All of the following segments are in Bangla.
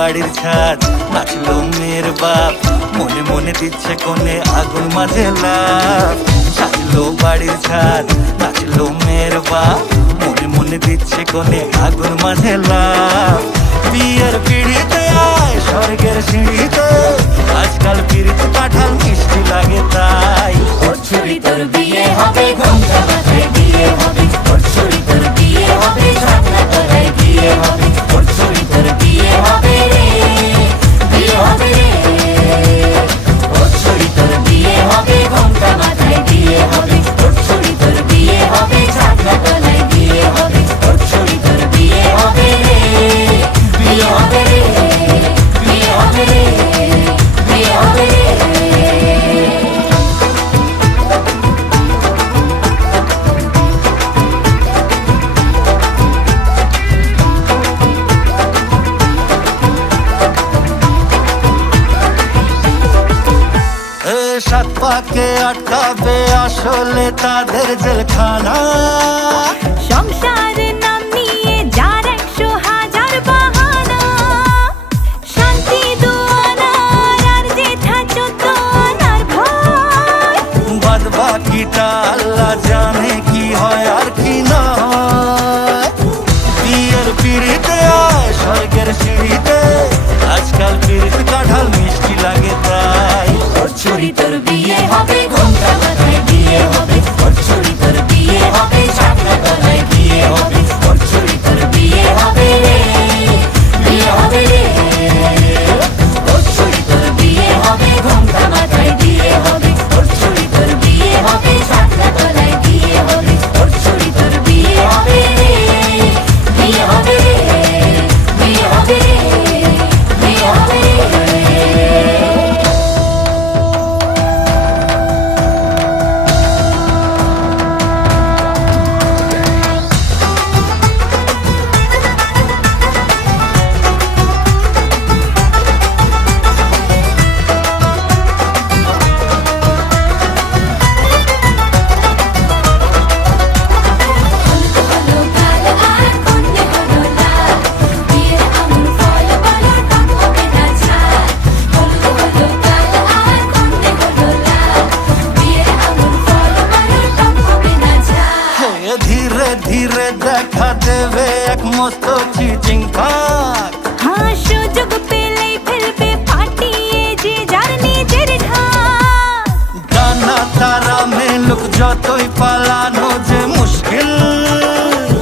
বাড়ির ছাদ, নাচলো মেয়ের বাপ, মনে মনে দিচ্ছে কোণে আগুন মাঝে লাভ। সাজলো বাড়ির ছাদ, নাচলো মেয়ের বাপ, মনে মনে দিচ্ছে কোণে আগুন মাঝে লাভ। বিয়ের পিড়িতে আয় স্বর্গের সিঁড়িতে, আজকাল পিড়িতে কাঁঠাল মিষ্টি লাগে তাই। ওর ছুরি তোর বিয়ে হবে, ঘোমটা মাথায় দিয়ে হবে। ওর ছুরি তোর বিয়ে হবে, ঝাঁকনা তলায় দিয়ে হবে। ওর ছুরি তোর বিয়ে হবে রে, বিয়ে হবে রে। ওর ছুরি তোর বিয়ে হবে, ঘোমটা মাথায় দিয়ে হবে। ওর ছুরি তোর বিয়ে হবে, ঝাঁকনা তলায় দিয়ে হবে। ওর ছুরি তোর বিয়ে হবে রে, বিয়ে হবে রে, বিয়ে হবে রে, বিয়ে হবে রে। সাত পাকে আটকাবে আসলে তাদের জেলখানা। সংসার নাম নিয়ে যার 100,000 বাহানা, শান্তি দুয়ানার আর যেথা চোদ্দনার ভয়। বাদ বাকিটা আল্লাহ জানে কি হয় আর কি না হয়। বিয়ের পিড়িতে আয় স্বর্গের সিঁড়িতে, আজকাল পিড়িতে কাঁঠাল মিষ্টি লাগে তাই। ওর ছুরি তোর বিয়ে হবে, ঘোমটা মাথায় দিয়ে হবে। ওর ছুরি তোর বিয়ে হবে, ঝাঁকনা তলায় দিয়ে হবে। ওর ছুরি তোর বিয়ে হবে রে, বিয়ে হবে রে। ওর ছুরি তোর বিয়ে হবে, ঘোমটা মাথায় দিয়ে হবে। ওর ছুরি তোর বিয়ে হবে, ঝাঁকনা তলায় দিয়ে হবে। ওর ছুরি তোর বিয়ে হবে রে, বিয়ে হবে রে, বিয়ে হবে রে, বিয়ে হবে রে। ধীরে ধীরে দেখা দেবে এক মস্ত চিচিং খাক। হ্যাঁ, সুযোগ পেলেই ফেলবে পাঠিয়ে যে যার নিজের ঢাক। ডানা তারা মেলুক যতই পালানো যে মুশকিল।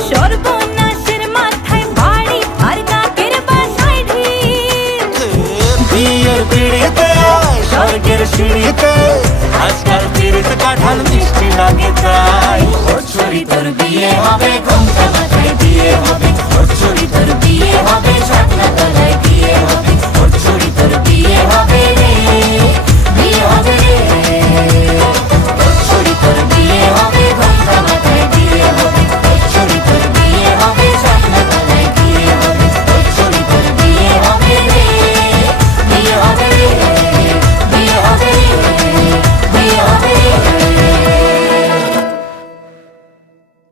সর্বনাশের মাথায় বাড়ি আর নাকের বাসায় ঢিল। বিয়ের পিড়িতে আয় স্বর্গের সিঁড়িতে, আজকাল পিড়িতে কাঁঠাল মিষ্টি লাগে তাই।